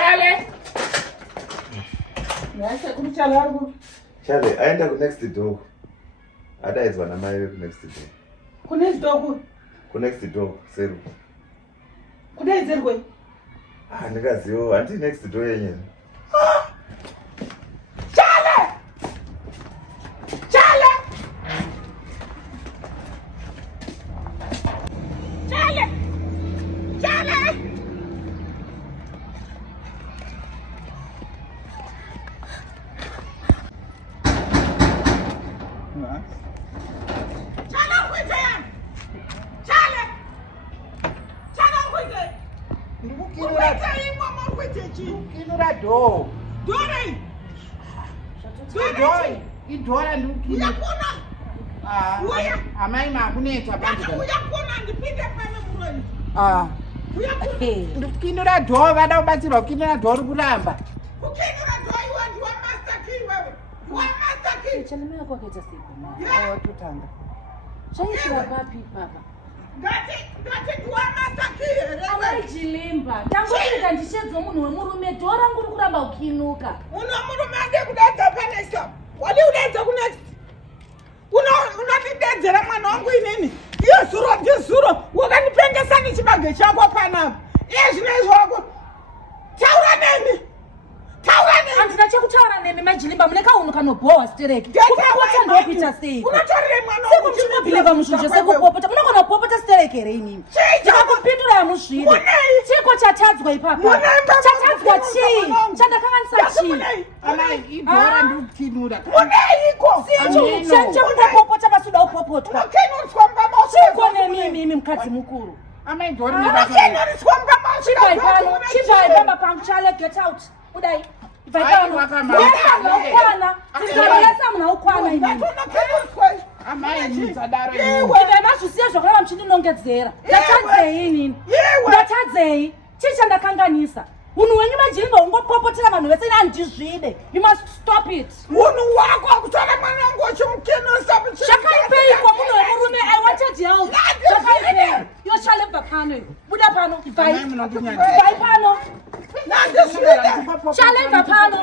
Chale. Nasa kumchala wangu. Chale, aenda ku next door. Ada is wana mai ku next door. Ku next door ku? Ku next door, seru. Kudai zerwe. Ndikaziyo, anti next door yenye. Chale! Chale! Chale! Chale! Kinura do. Dore! Dore. Idora nduki. Uyakona? Uya. Amai makuneta bandi. Uyakona ndipinde pame muroi. Uyakona. Kinura do vada kubatsirwa kinura do rikuramba. Ukinura do iwe ndiwa master key wewe. Wa master key. Chalemea kwa keta siku. Tutanga. Chaitira papi papa. Ngati ndiwa master key wewe. Amajilimba. Tangoita ndishedzo munhu wemurume dhora nguri kuramba ukinuka. Uno murume ande kudadza panesto. Wadi udadza ku next. Unondidedzera mwana wangu inini. Iyo zuro ndizuro. Wakandipengesa nechibage chako panapa. Iye zvinezvi wako. Taura nemi. Taura nemi. Handina chekutaura nemi majilimba muneka uno kanobhowa stereki. Kupopota ndopita sei. Unotaurire mwana wangu. Seku muchinobhiliva mushunje sekupopota. Munogona kupopota stereki here inini. Ndakakupindura yamusvide. Chiko chatadzwa ipapa. Chatadzwa chii? Chandakanganisa chii? Amai idora ndukinura. Muneiko. Chekupopota pasuda upopotwa. Unokenuriswa mbamaso. Chiko nemimi mukadzi mukuru. Amai dora unokenuriswa mbamaso. Chibai pano. Chibai bamba pangu chale get out. Udai. Ukwana. Tisalesa muna ukwana inini. Amai mutsadaro Ive mazvisiya zvakurava muchindinongedzera. Ndatadzei inini. Ndatadzei. Chii chandakanganisa? Unhu wenyu majirimba ungopopotera vanhu vese handizvide. You must stop it. Unhu wako akutora mwana wangu wachimukenusa muchi. Zvakaipeiko munhu wemurume? I wanted help. Zvakaipeiko? Iwe Chalemba pano iwe. Buda pano. Vai pano. Chalemba pano.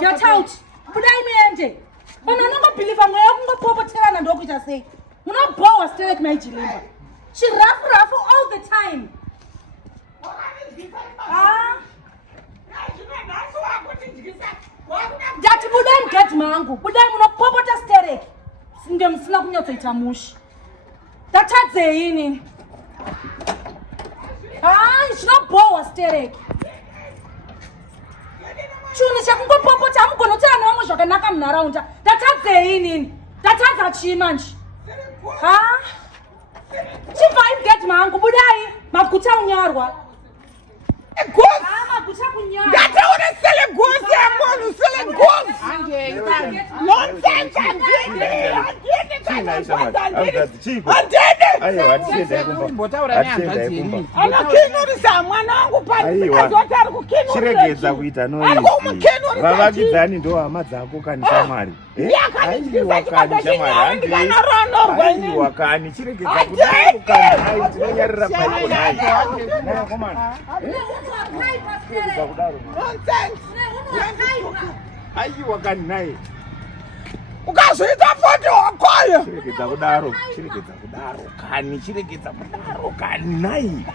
Get out. Budai muende. Vanhu vanongobhiliva mweya wekungopopoterana ndokuita sei? Munobhowa stereki majirimba. Chirafu all the time. Ndati budai mugedhi mangu. Budai munopopota stereki. Singe musina kunyatsoita mushi. Ndatadzei inini. Zvinobhowa stereki. Chinhu chekungopopota hamugonotera nevamwe zvakanaka munharaunda. Ndatadzei inini. Ndatadza chii manje? Chibvai mugedhi mangu. Budai. Maguta unyarwa. Goose! Maguta kunyarwa. Ngataura sele goose yamunhu, sele goose! Nonsense! Anokinurisa mwana wangu pazoti ari kukinurisa. Chiregedza kuita noizi. Vavakidzani ndo hama dzako kani shamwari. Aiwa kani shamwari. Aiwa kani chiregedza kudaro kani tinonyarira paiko nai. Nakomana. Aiwa kani nai. Ukazoita foto wakoyo. Chiregedza kudaro kani chiregedza kudaro kani nai.